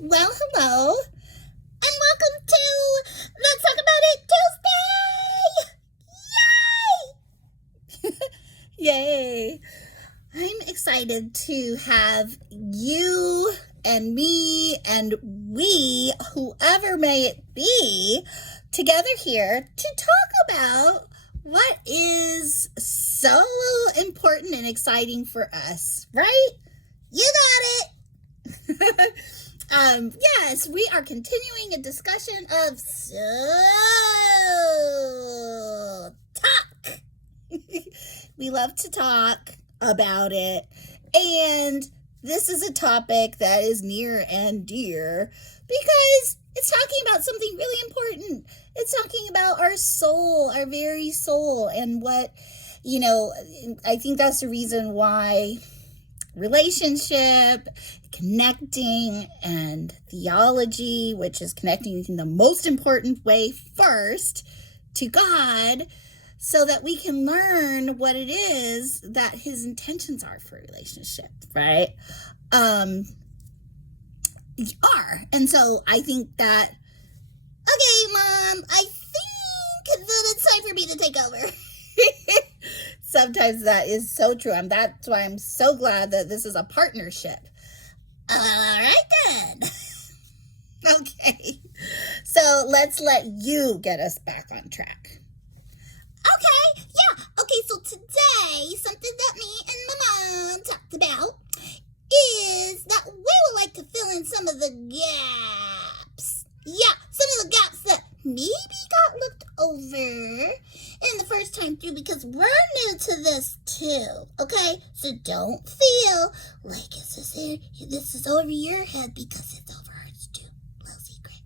Well, hello, and welcome to Let's Talk About It Tuesday! Yay! I'm excited to have you and me and we, whoever may it be, together here to talk about what is so important and exciting for us, right? You got it! Yes, we are continuing a discussion of talk. We love to talk about it, and this is a topic that is near and dear because it's talking about something really important. It's talking about our soul, our very soul, and what, I think that's the reason why relationship, connecting, and theology, which is connecting in the most important way first to God, so that we can learn what it is that his intentions are for a relationship, right? And so I think that, okay, Mom, I think that it's time for me to take over. Sometimes that is so true. That's why I'm so glad that this is a partnership. All right then. Okay. So let's let you get us back on track. Okay, yeah. Okay, so today, something that me and my mom talked about is that we would like to fill in some of the gaps. Yeah, some of the gaps that maybe got looked over in the first time through because we're new to this too, okay? So don't feel like this is over your head because it's over ours too. Little secret.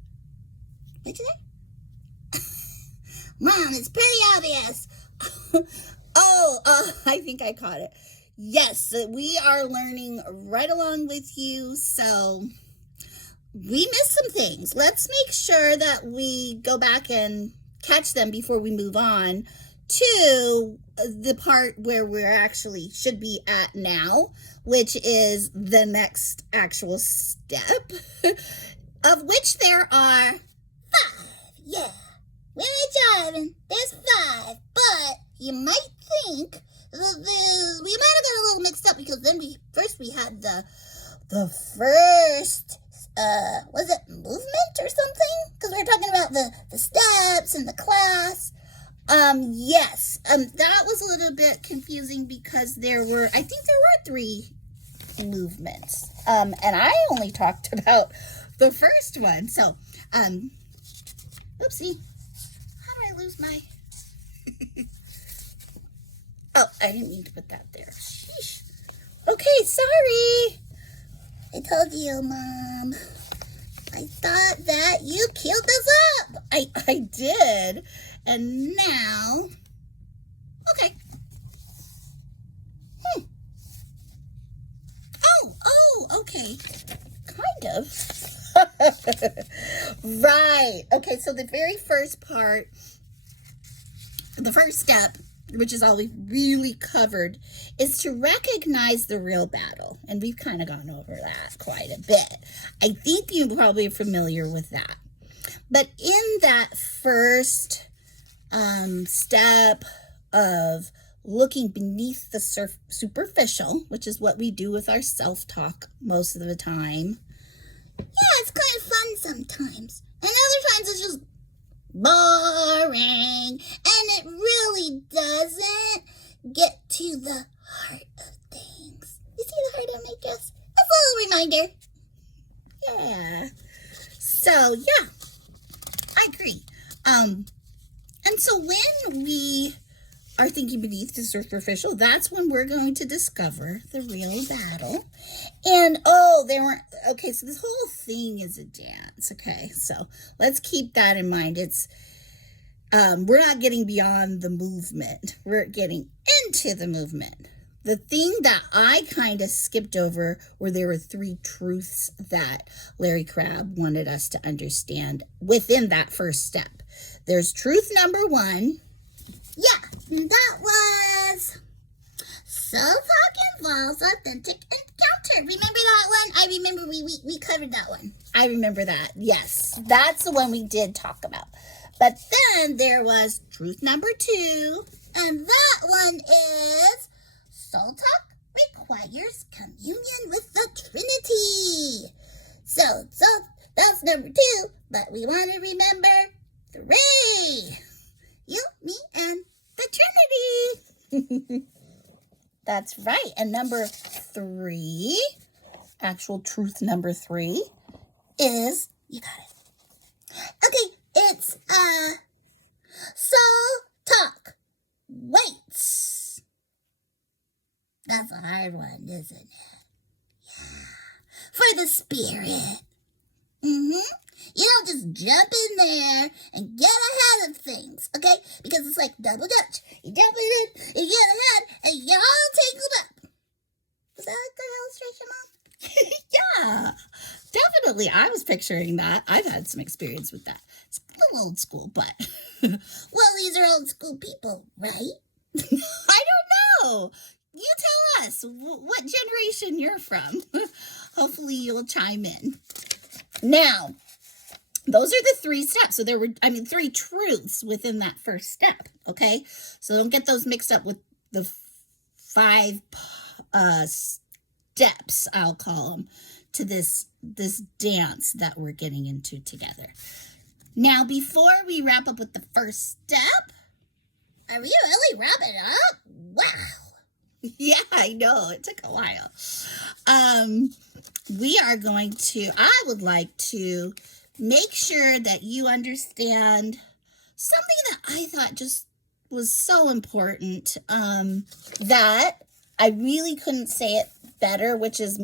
What'd you say? Mom, it's pretty obvious. I think I caught it. Yes, we are learning right along with you, so we missed some things. Let's make sure that we go back and catch them before we move on to the part where we're actually should be at now, which is the next actual step, of which there are 5. Yeah, we're driving. There's 5, but you might think that we might have got a little mixed up because then we had the first was it movement or something? Because we're talking about the steps and the class. Yes. That was a little bit confusing because I think there were 3 movements. And I only talked about the first one. So, oopsie. How do I lose my... Oh, I didn't mean to put that there. Sheesh. Okay, sorry. I told you, Mom. I thought that you killed us up. I did. And now... Okay. Oh, okay. Kind of. Right. Okay, so the very first part, the first step, which is all we've really covered, is to recognize the real battle. And we've kind of gone over that quite a bit. I think you probably are familiar with that. But in that first step of looking beneath the superficial, which is what we do with our self-talk most of the time. Yeah, it's kind of fun sometimes. And other times it's just boring, and it really doesn't get to the heart of things. You see the heart of my dress? That's a little reminder. Yeah. So, yeah, I agree. And so when we are thinking beneath the superficial, that's when we're going to discover the real battle. And okay, so this whole thing is a dance. Okay, so let's keep that in mind. It's we're not getting beyond the movement, we're getting into the movement. The thing that I kind of skipped over were there were 3 truths that Larry Crabb wanted us to understand within that first step. There's truth number 1. Yeah, that was Soul Talk involves authentic encounter. Remember that one? I remember we covered that one. I remember that. Yes, that's the one we did talk about. But then there was truth number 2, and that one is Soul Talk requires communion with the Trinity. So that's number 2, but we want to remember 3. You, me, and the Trinity. That's right. And number 3, actual truth number 3 is, you got it. Okay, it's Soul Talk waits. That's a hard one, isn't it? Yeah. For the Spirit. You don't just jump in there and get ahead of things, okay? Because it's like double dutch. You jump in, you get ahead, and you get all tangled up. Is that a good illustration, Mom? Yeah, definitely. I was picturing that. I've had some experience with that. It's a little old school, but... Well, these are old school people, right? I don't know. You tell us what generation you're from. Hopefully you'll chime in. Now, those are the 3 steps. So there were, 3 truths within that first step, okay? So don't get those mixed up with the 5 steps, I'll call them, to this dance that we're getting into together. Now, before we wrap up with the first step, are we really wrapping up? Wow. Yeah, I know. It took a while. I would like to make sure that you understand something that I thought just was so important, that I really couldn't say it better, which is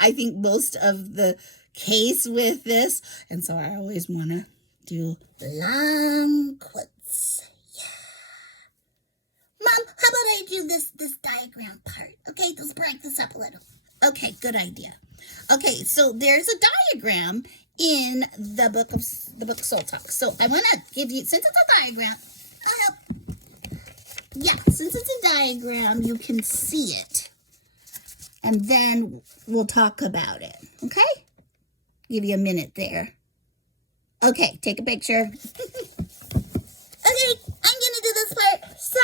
I think most of the case with this. And so I always want to do long quotes. Yeah. Mom, how about I do this diagram part? Okay, let's break this up a little. Okay, good idea. Okay, so there's a diagram in the book Soul Talk. So I want to give you, since it's a diagram, since it's a diagram, you can see it. And then we'll talk about it. Okay? Give you a minute there. Okay, take a picture. Okay, I'm going to do this part. So,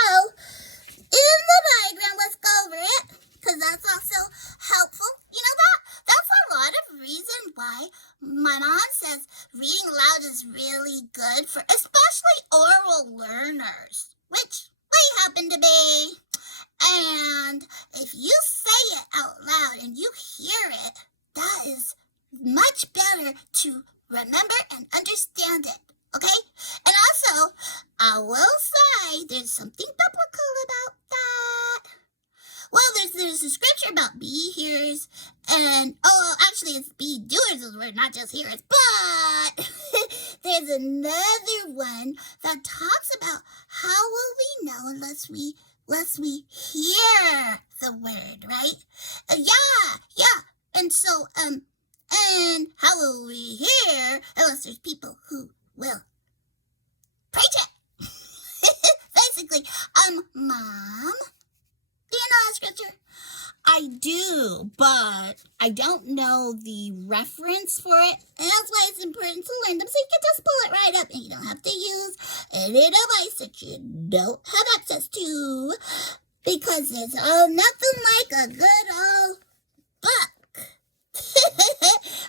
in the diagram, let's go over it, because that's also helpful. You know, that's a lot of reason why my mom says reading aloud is really good for especially oral learners, which we happen to be. And if you say it out loud and you hear it, that is much better to remember and understand it, okay? And also, I will say there's something biblical about that. Well, there's a scripture about be hearers and, actually it's be doers is the word, not just hearers, but there's another one that talks about how will we know unless we hear the word, right? Yeah. And so, and how will we hear unless there's people who will preach it? Basically, Mom, do you know that scripture? I do, but I don't know the reference for it. And that's why it's important to learn them, so you can just pull it right up and you don't have to use any device that you don't have access to, because there's nothing like a good old book.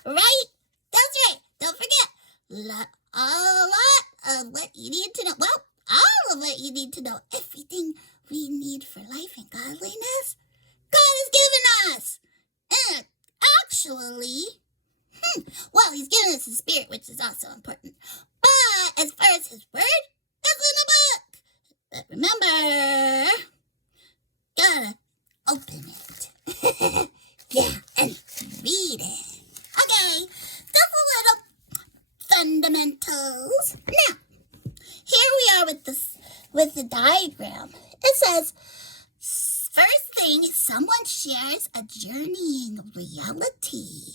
Right? That's right. Don't forget, a lot of what you need to know. Well, all of what you need to know. Everything we need for life and godliness, God has given us. And actually, well, he's given us his spirit, which is also important. But as far as his word, it's in a book. But remember, gotta open it. Yeah, and read it. Okay, just a little fundamentals. Now, here we are with the diagram. It says, first thing, someone shares a journeying reality.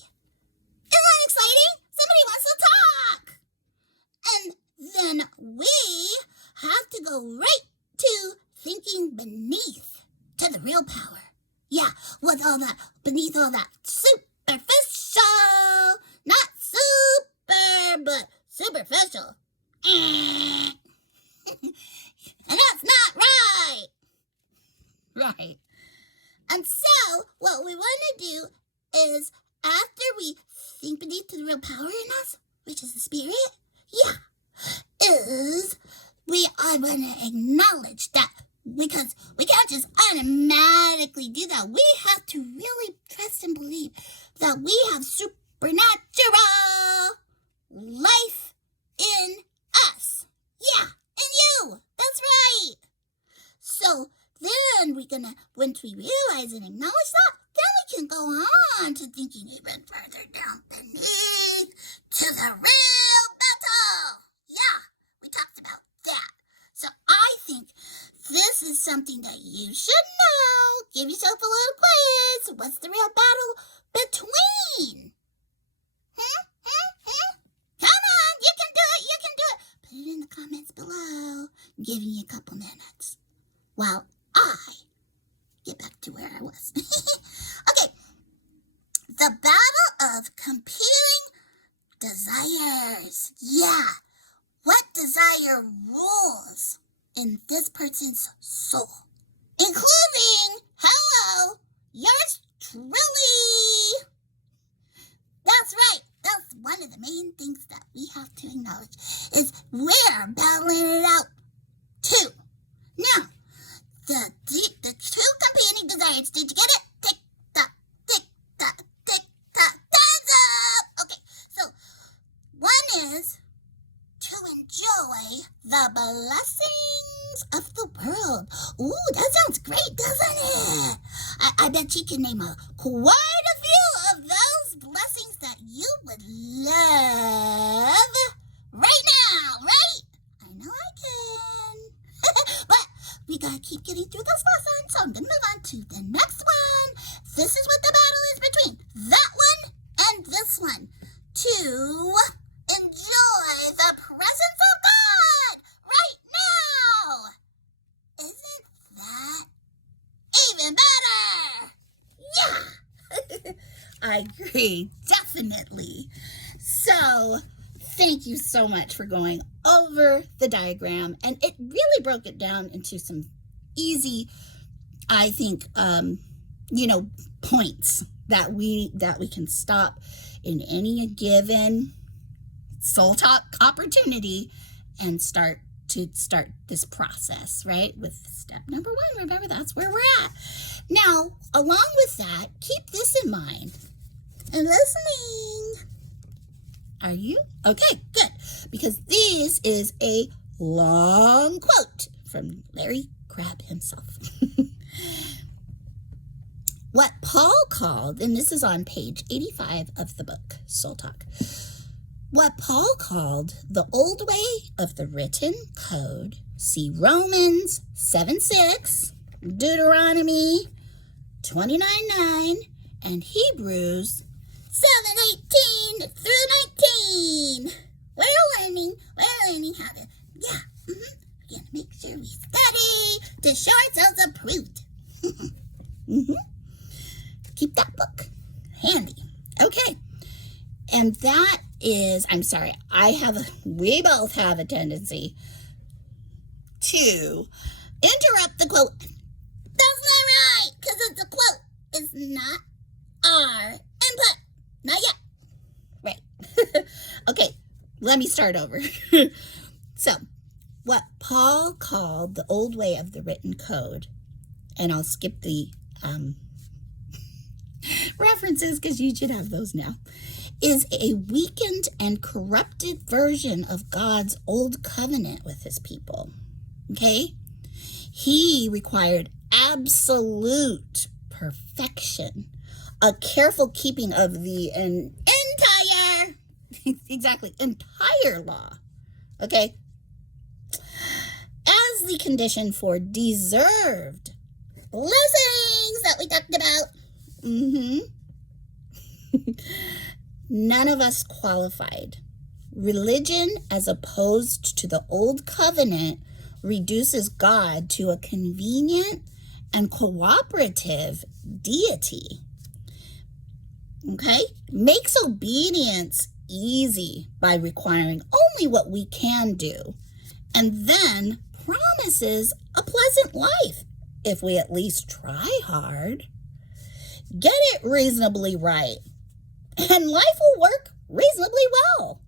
Isn't that exciting? Somebody wants to talk. And then we have to go right to thinking beneath. real power. Yeah, with all that, beneath all that superficial. Not super, but superficial. And that's not right. Right. And so, what we want to do is, after we think beneath the real power in us, which is the spirit, I want to acknowledge that, because we can't just automatically do that. We have to really trust and believe that we have supernatural life in us. Yeah, in you. That's right. So then once we realize and acknowledge that, then we can go on to thinking even further down beneath to the real battle. Yeah, we talked about that. So I think this is something that you should know. Give yourself a little quiz. What's the real battle between? Come on, you can do it, you can do it. Put it in the comments below. I'm giving you a couple minutes while I get back to where I was. Okay, the battle of competing desires. Yeah, what desire rules in this person's soul, including, hello, yours truly. That's right. That's one of the main things that we have to acknowledge, is we're battling it out too. Now, the two competing desires, did you get it? Tick tock, tick tock, tick tock, time's up. Okay, so one is to enjoy the blessings of the world. Ooh, that sounds great, doesn't it? I bet you can name quite a few of those blessings that you would love right now, right? I know I can. But we gotta keep getting through this lesson, so I'm gonna move on to the next one. This is what the battle is between that one and this one. To enjoy the presence of God right now. Isn't that even better? Yeah. I agree, definitely. So, thank you so much for going over the diagram, and it really broke it down into some easy, I think, points that we can stop in any given soul talk opportunity and start this process, right? With step number 1, remember, that's where we're at. Now, along with that, keep this in mind. And listening. Are you? Okay, good. Because this is a long quote from Larry Crabb himself. What Paul called, and this is on page 85 of the book, Soul Talk, what Paul called the old way of the written code, see Romans 7:6, Deuteronomy 29:9, and Hebrews 7:18 through 19. We're learning how to, we're gonna make sure we study to show ourselves approved. Keep that book handy. Okay. And that is, I'm sorry, we both have a tendency to interrupt the quote. That's not right, because it's a quote. It's not our input. Not yet. Right. Okay, let me start over. So, what Paul called the old way of the written code, and I'll skip the references because you should have those now, is a weakened and corrupted version of God's old covenant with his people. Okay? He required absolute perfection, a careful keeping of the entire law. Okay? As the condition for deserved blessings that we talked about. None of us qualified. Religion, as opposed to the old covenant, reduces God to a convenient and cooperative deity. Okay? Makes obedience easy by requiring only what we can do, and then promises a pleasant life if we at least try hard. Get it reasonably right, and life will work reasonably well.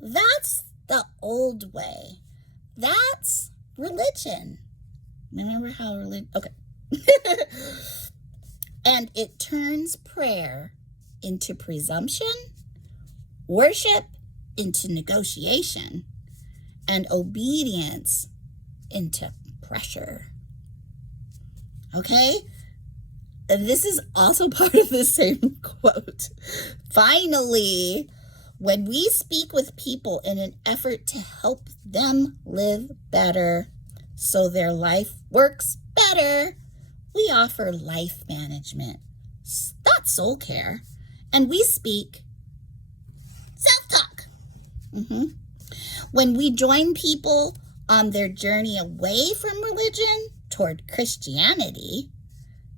That's the old way. That's religion. Remember how religion... Okay. And it turns prayer into presumption, worship into negotiation, and obedience into pressure. Okay? This is also part of the same quote. Finally, when we speak with people in an effort to help them live better so their life works better, we offer life management. That's soul care. And we speak self-talk. When we join people on their journey away from religion toward Christianity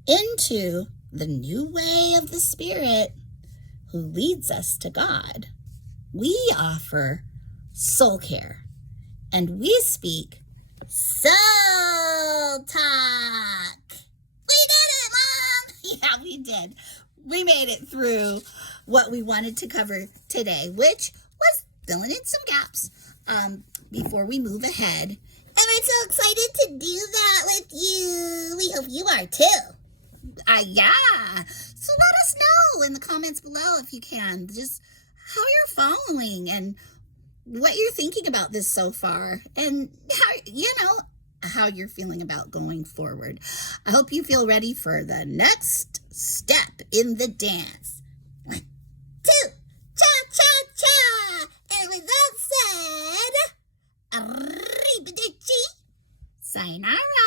into the new way of the Spirit who leads us to God, we offer soul care. And we speak soul talk. We did it, Mom! Yeah, we did. We made it through what we wanted to cover today, which was filling in some gaps before we move ahead. And we're so excited to do that with you. We hope you are too. Yeah. So let us know in the comments below if you can, just how you're following and what you're thinking about this so far, and how you're feeling about going forward. I hope you feel ready for the next step in the dance. 1, 2, cha-cha-cha. And with that said, arrivederci, sayonara.